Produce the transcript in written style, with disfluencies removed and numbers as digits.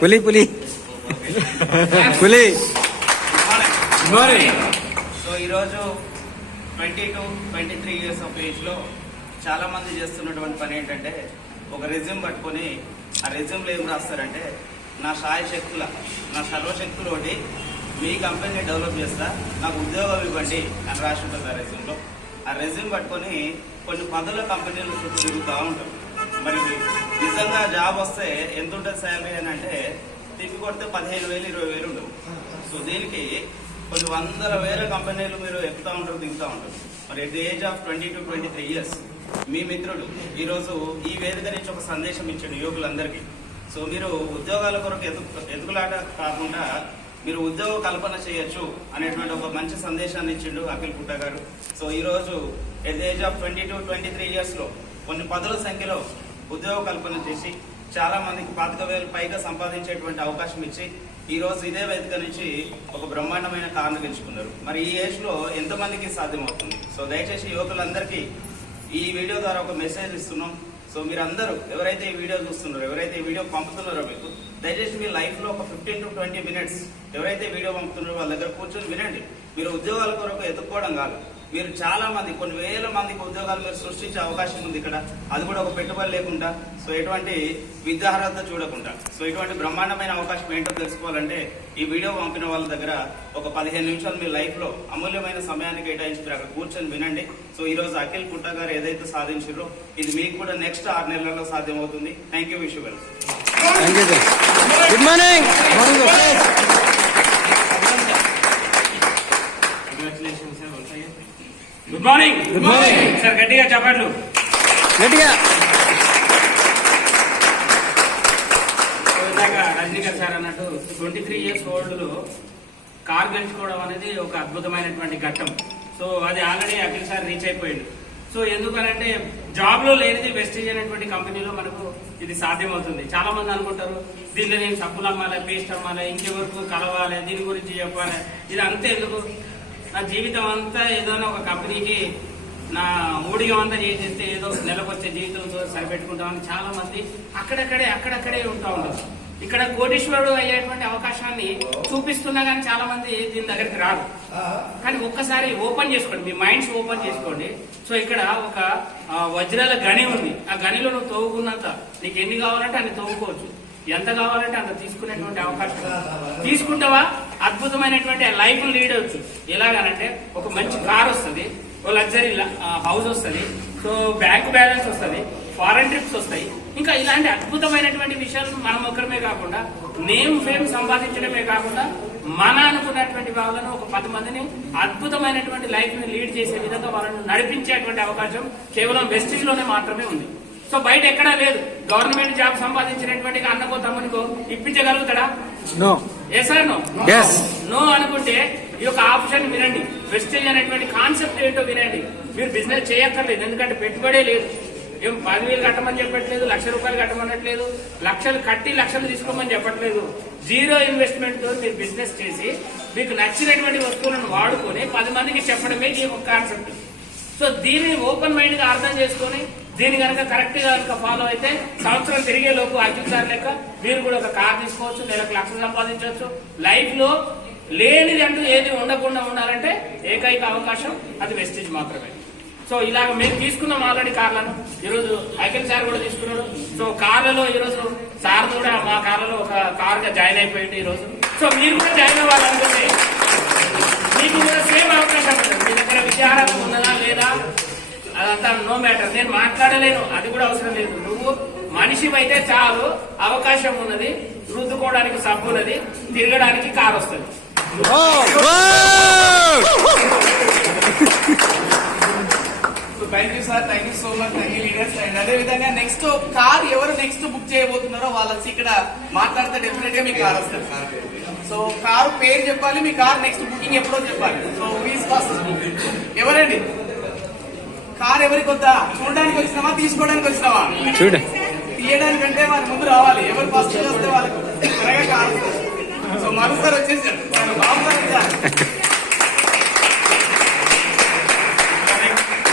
పులి పులి పులి. సో ఈరోజు 22-23 ఇయర్స్ ఆఫ్ ఏజ్లో చాలా మంది చేస్తున్నటువంటి పని ఏంటంటే ఒక రెజ్యూమ్ పట్టుకొని ఆ రెజ్యూమ్లో ఏం రాస్తారంటే నా శాయశక్తుల నా సర్వశక్తులు ఒకటి మీ కంపెనీని డెవలప్ చేస్తా, నాకు ఉద్యోగం ఇవ్వండి అని రాసి ఉంటుంది ఆ రెజ్యూమ్లో. ఆ రెజ్యూమ్ పట్టుకొని కొన్ని పదుల కంపెనీల చుట్టూ తిరుగుతూ ఉంటారు. మరి నిజంగా జాబ్ వస్తే ఎంత ఉంటుంది శాలరీ అని అంటే తిప్పి కొడితే 15,000 20,000 ఉండవు. సో దీనికి కొన్ని వందల వేల కంపెనీలు మీరు ఎక్కుతూ ఉంటారు, దిగుతూ ఉంటారు. మరి at the age of 22-23 years మీ మిత్రుడు ఈరోజు ఈ వేదిక నుంచి ఒక సందేశం ఇచ్చాడు యువకులందరికీ. సో మీరు ఉద్యోగాల కొరకు ఎదుగులాట కాకుండా మీరు ఉద్యోగ కల్పన చేయొచ్చు అనేటువంటి ఒక మంచి సందేశాన్ని ఇచ్చిండు అఖిల్ పుట్ట గారు. సో ఈరోజు ఎట్ ది ఏజ్ ఆఫ్ 22-23 ఇయర్స్లో కొన్ని పదుల సంఖ్యలో ఉద్యోగ కల్పన చేసి చాలా మందికి 25,000 పైగా సంపాదించేటువంటి అవకాశం ఇచ్చి ఈ రోజు ఇదే వేదిక నుంచి ఒక బ్రహ్మాండమైన కారును గెలుచుకున్నారు. మరి ఈ ఏజ్ లో ఎంతమందికి సాధ్యమవుతుంది? సో దయచేసి యువకులందరికీ ఈ వీడియో ద్వారా ఒక మెసేజ్ ఇస్తున్నాం. సో మీరందరూ ఎవరైతే ఈ వీడియో చూస్తున్నారో, ఎవరైతే ఈ వీడియో పంపుతున్నారో మీకు దయచేసి మీ లైఫ్ లో ఒక 15-20 మినిట్స్ ఎవరైతే వీడియో పంపుతున్నారో వాళ్ళ దగ్గర కూర్చొని వినండి. మీరు ఉద్యోగాల కొరకు ఎదుర్కోవడం కాదు, మీరు చాలా మంది కొన్ని వేల మందికి ఉద్యోగాలు మీరు సృష్టించే అవకాశం ఉంది ఇక్కడ. అది కూడా ఒక పెట్టుబడి లేకుండా, సో ఎటువంటి విద్యార్హత చూడకుండా. సో ఇటువంటి బ్రహ్మాండమైన అవకాశం ఏంటో తెలుసుకోవాలంటే ఈ వీడియో పంపిన వాళ్ళ దగ్గర ఒక 15 నిమిషాలు మీ లైఫ్ లో అమూల్యమైన సమయాన్ని కేటాయించి మీరు అక్కడ కూర్చొని వినండి. సో ఈ రోజు అఖిల్ పుట్ట గారు ఏదైతే సాధించారో ఇది మీకు కూడా నెక్స్ట్ 6 నెలల్లో సాధ్యమవుతుంది. Thank you. Wish you well. Good morning. Good morning. Good morning sir. గట్టిగా చెప్పట్లు. గట్టిగా. రజనీకాంత్ సార్ అన్నట్టు 23 ఇయర్స్ ఓల్డ్లో కార్ గెలుచుకోవడం అనేది ఒక అద్భుతమైనటువంటి ఘట్టం. సో అది ఆల్రెడీ అఖిల్ సార్ రీచ్ అయిపోయింది. సో ఎందుకనంటే జాబ్ లో లేనిది వెస్టేజ్ అనేటువంటి కంపెనీలో మనకు ఇది సాధ్యమవుతుంది. చాలా మంది అనుకుంటారు దీనిలో నేను సబ్బులు అమ్మాలి, పేస్ట్ అమ్మాలి, ఇంకెవరకు కలవాలి, దీని గురించి చెప్పాలి. ఇది అంతే ఎందుకు? నా జీవితం అంతా ఏదైనా ఒక కంపెనీకి నా ఊడిగం అంతా చేసేస్తే ఏదో నెలకు వచ్చే జీవితంతో సరిపెట్టుకుంటామని చాలా మంది అక్కడక్కడే ఉంటా ఉంటారు. ఇక్కడ కోటీశ్వరుడు అయ్యేటువంటి అవకాశాన్ని చూపిస్తున్నా కానీ చాలా మంది దీని దగ్గరికి రారు. కానీ ఒక్కసారి ఓపెన్ చేసుకోండి, మీ మైండ్స్ ఓపెన్ చేసుకోండి. సో ఇక్కడ ఒక వజ్రాల గని ఉంది. ఆ గనిలో నువ్వు తవ్వుకున్నంత నీకు ఎన్ని కావాలంటే అన్ని తవ్వుకోవచ్చు, ఎంత కావాలంటే అంత తీసుకునేటువంటి అవకాశం. తీసుకుంటావా అద్భుతమైనటువంటి లైఫ్ లీడ్ అవచ్చు. ఎలాగనంటే ఒక మంచి కార్ వస్తుంది, ఓ లగ్జరీ హౌస్ వస్తుంది, సో బ్యాంక్ బ్యాలెన్స్ వస్తుంది, ఫారెన్ ట్రిప్స్ వస్తాయి. ఇంకా ఇలాంటి అద్భుతమైనటువంటి విషయాలు మనం ఒక్కరమే కాకుండా నేమ్ ఫేమ్ సంపాదించడమే కాకుండా మన అనుకున్నటువంటి వాళ్ళను ఒక 10 మందిని అద్భుతమైనటువంటి లైఫ్ ని లీడ్ చేసే విధంగా వాళ్ళని నడిపించేటువంటి అవకాశం కేవలం వెస్టేజ్ లోనే మాత్రమే ఉంది. సో బయట ఎక్కడా లేదు. గవర్నమెంట్ జాబ్ సంపాదించినటువంటి అన్నకో తమ్మునికో ఇప్పించగలుగుతాడా? No. Yes or no? No అనుకుంటే ఈ యొక్క ఆప్షన్ వినండి. వెస్టేజ్ అనేటువంటి కాన్సెప్ట్ ఏంటో వినండి. మీరు బిజినెస్ చేయక్కర్లేదు, ఎందుకంటే పెట్టుబడే లేదు. ఏం 10,000 కట్టమని చెప్పట్లేదు, ₹1,00,000 కట్టమనట్లేదు, లక్షలు కట్టి లక్షలు తీసుకోమని చెప్పట్లేదు. జీరో ఇన్వెస్ట్మెంట్ తో మీరు బిజినెస్ చేసి మీకు నచ్చినటువంటి వస్తువులను వాడుకొని 10 మందికి చెప్పడమే ఈ ఒక కాన్సెప్ట్. సో దీనిని ఓపెన్ మైండ్ గా అర్థం చేసుకుని దీని కనుక కరెక్ట్ గా కనుక ఫాలో అయితే సంవత్సరం తిరిగే లోపు అఖిల్ సార్ లెక్క మీరు కూడా ఒక కార్ తీసుకోవచ్చు, నెలకు ₹1,00,000 సంపాదించవచ్చు. లైఫ్ లో లేనిది అంటూ ఏది ఉండకుండా ఉండాలంటే ఏకైక అవకాశం అది వెస్టేజ్ మాత్రమే. సో ఇలాగ మేము తీసుకున్నాం ఆల్రెడీ కార్లను. ఈరోజు అఖిల్ సార్ కూడా తీసుకున్నాడు. సో కార్లలో ఈరోజు సార్ కూడా మా కార్లలో ఒక కార్ గా జాయిన్ అయిపోయింది ఈరోజు. సో మీరు కూడా జాయిన్ అవ్వాలనుకుంటే మీకు కూడా సేమ్ అవకాశం ఉంటుంది. మీ దగ్గర విద్యార్హత ఉన్నదా లేదా అదంతా నో మ్యాటర్. నేను మాట్లాడలేను, అది కూడా అవసరం లేదు. నువ్వు మనిషి అయితే చాలు, అవకాశం ఉన్నది, రుద్దుకోవడానికి సబ్బు ఉన్నది, తిరగడానికి కారు వస్తుంది. Thank you sir, thank you so much. Thank you leaders. And అదే విధంగా నెక్స్ట్ కార్ ఎవరు నెక్స్ట్ బుక్ చేయబోతున్నారో వాళ్ళకి ఇక్కడ మాట్లాడితే డెఫినెట్ గా మీ కార్ వస్తుంది. సో కారు పేరు చెప్పాలి, మీ కార్ నెక్స్ట్ బుకింగ్ ఎప్పుడో చెప్పాలి. సో ఎవరండి కార్ ఎవరికి వద్దా? చూడడానికి వచ్చినావా, తీసుకోవడానికి వచ్చినావా? తీయడానికంటే వాళ్ళ ముందు రావాలి. ఎవరు ఫస్ట్ వస్తే వాళ్ళకి త్వరగా కార్ వస్తుంది. సో మరోసారి వచ్చేసారు బాబు సార్.